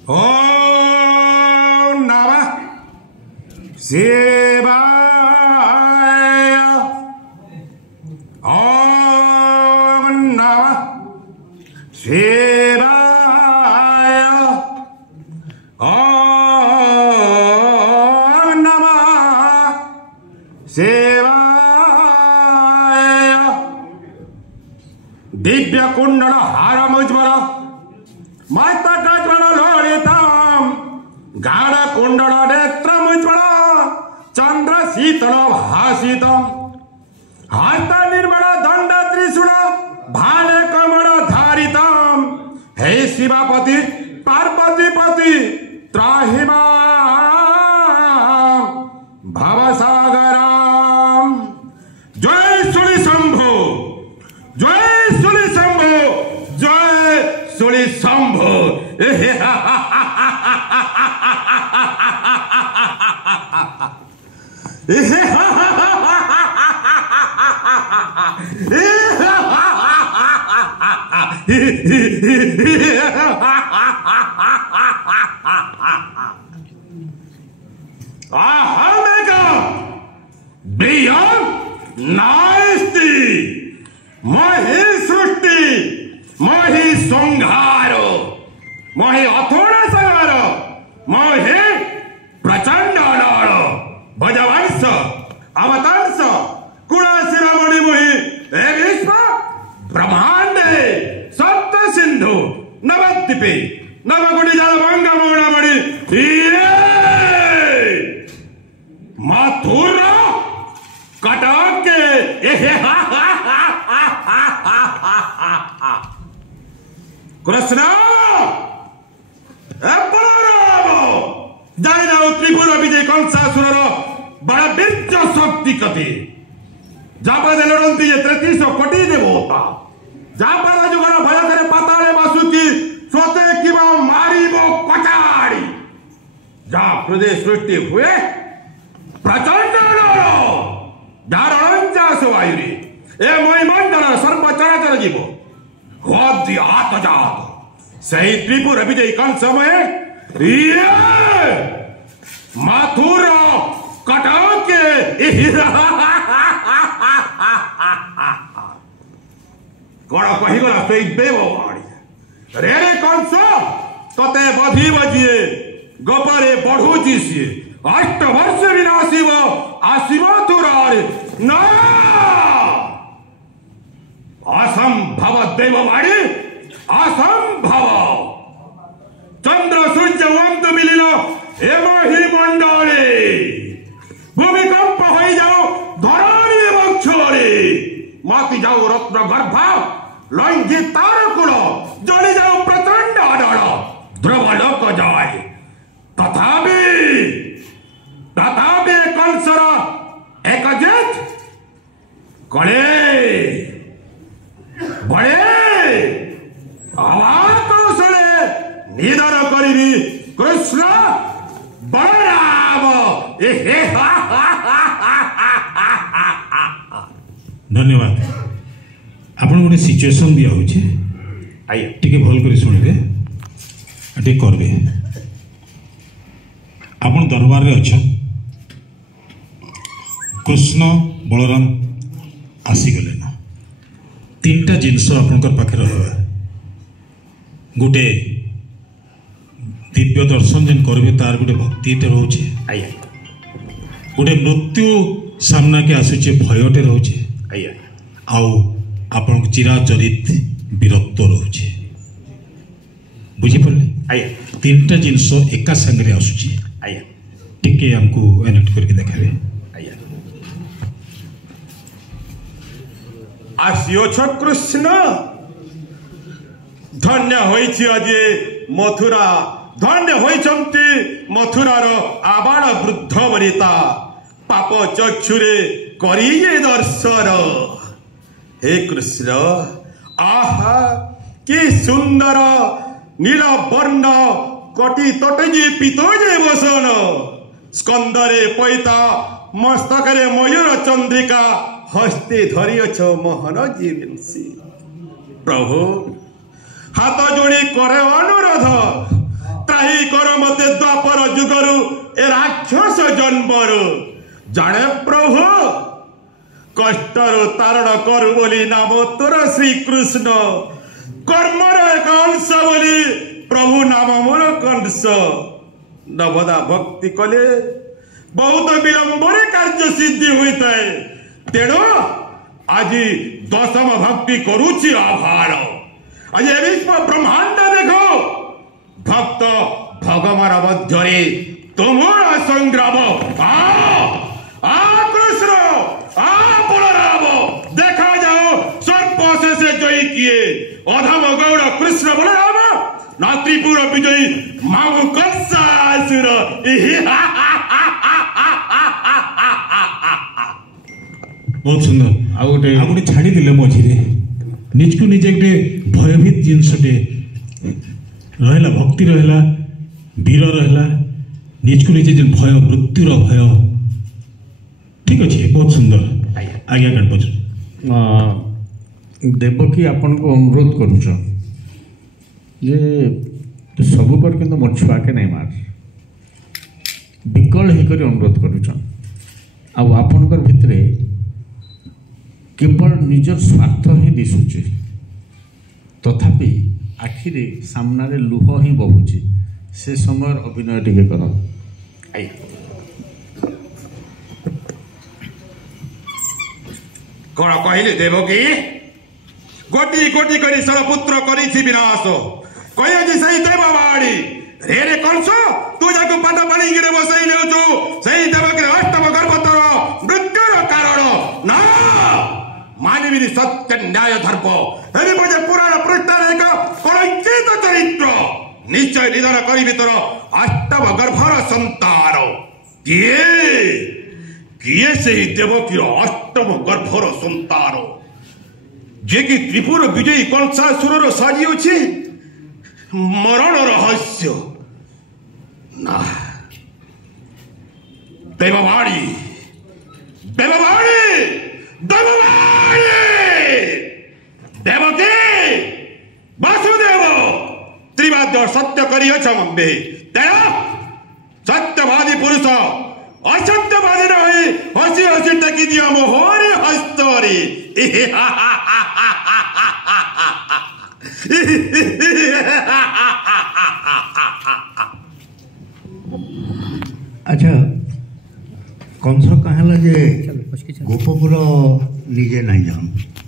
ओम नमः शिवाय। ओम नमः शिवाय। ओम नमः शिवाय। दिव्य कुंडल हारमुज्ज्वल मस्तकज्वल लोलितम गाढ़ कुंडल नेत्रमुज्ज्वल चंद्र शीतल भासितम हस्त निर्मल दंड त्रिशूल भाले कमल धारितम हे शिवापति पार्वतीपति त्राहि मां भवसागरम। जय सुनि शंभो, जय सुनि शंभो, जय सुनि शंभो। मही सृष्टि मही संहारो मही अथोड़ संहार मही प्रचंड अनाड़ भजवंश अवतांश कुणाशिरमणि मुहि हे विश्व ब्रह्मांडे सप्त सिंधु नवद्वीपे नवकोटि जलभंग मौणमणि मथुरा कटक कृष्ण जाई जाओ त्रिपुर विजय कंसासुर बड़ा बीर्ज शक्ति कति जापादे लड़ती ये 33 कोटी देवता जापाद जुगण भय करे पाताले बासुकी सोते किबा मारिबो कटाड़ी जा हृदय सृष्टि हुए प्रचंड धारणंचास वायुरी ए महीमंडल सर्व चराचर जीव होद्य आतजात सही त्रिपुर विजय कंस में मथुरा कटके कौन कहीगला से देववाणी रे रे कंस तते बधी बजिए गपरे बढ़ुची सी 8 वर्ष विनाशिव आशिव तुरारे न असंभव देववाणी असंभव चंद्र सूर्य वंत मिलिल एमहि मंडले भूमिकंप हो जाओ धरणी वक्षरे माति जाओ रत्न गर्भ लंघी तारकुल जली जाओ प्रचंड अडल ध्रुवलोक जाए तथापि कंसर एकजित कले बड़े कौशले निधन करी कृष्ण बलराम। धन्यवाद। आपन गोटे सिचुएशन दिया होचे आइए टिके भल कर सुनिबे टिके करबे। आपन दरबार रे अच्छा कृष्ण बलराम आसी गले ना 3टा जिनस आपनकर पाखे रहबा गोटे दिव्य दर्शन जेन करबे तार गोटे भक्ति टे रहउचे आइए गोटे मृत्यु सामना के आसुचे भयटे रहउचे आइए आउ आपन चिराचरित वीरत्व रहउचे बुझी पड़ले आइए 3टा जिनस एका संगे आसुचे आइए टिके हमको एनेक्ट करके देखाबे आइए आसियो छ कृष्ण धन्य होइछि अजे मथुरा धन्य होइछन्ति मथुरार आबाल वृद्ध वनिता पाप चक्षुरे करिए दर्शन हे कृष्ण आहा कि सुंदर नील वर्ण कटी तटजी पितोजे बसन स्कंदरे पैता मस्तकरे मयूर चंद्रिका हस्ते धरियछ मोहन जीवंसी प्रभु हाथ जोड़ी करे अनुरोध त्राही द्वापर जुगरु ए राक्षस जन्मरु जाने प्रभु कष्टर तारण करु बोली नाम तोर श्री कृष्ण कर्मर एक अंश बोली प्रभु नाम मोर कंस नवदा भक्ति कले बहुत विलंबरे कार्य सिद्धि होता है तेणु आज दशम भक्ति करुची आभार आज विश्व ब्रह्मांड देखो भक्त भगवान मध्य तुमरा संग्राम आ कृष्ण आ बलराम देखा जाओ सर्प से जयी किए अधम गौड़ कृष्ण बलराम ना त्रिपुर विजयी मामू कंसासुर बहुत सुंदर आ गोटे छाड़ी देले मझिरे निजको निजे गोटे भयभीत जिनसटे रहला भक्ति रहला वीर रहला निजको निजे जे भय मृत्युर भय ठीक अच्छे बहुत सुंदर आज्ञा गणपति देवकी आपन को अनुरोध करूछ जे तू सब पर किंतु मोर छुआ के नहीं मार विकल ही कर अनुरोध करूछ आ आपनकर भितरे केवल निजर स्वार्थ ही दिशुचे तथापि आखिरे सामने लुह ही बहुचे से समय अभिनय टिके कर कौन कहले देवकी गोटी गोटी करी सरपुत्र करी विनाश कहे जी सही देववाणी रे रे कंस तू जाको पाट पानी गिरे बसई लेउछु सही देवकी अष्टम गर्भतर मृत्युर कारण ना मानवीय सत्य न्याय धर्म एवं बजे पुराण पृष्ठार एक कलंकित चरित्र निश्चय निधन करी तोर अष्टम गर्भर संतान किए किए से देवकी अष्टम गर्भर संतान जे कि त्रिपुर विजयी कंसासुर साजी अच्छे मरण रहस्य ना देववाणी देववाणी देववाणी देवकी वासुदेव त्रिवाद्य सत्य करियछ मम्बे तेरा सत्यवादी पुरुष असत्यवादी रही हसी हसी टकी दिया मोहरी हस्तरी अच्छा कंस कहला जे गोपपुर निजे नहीं जान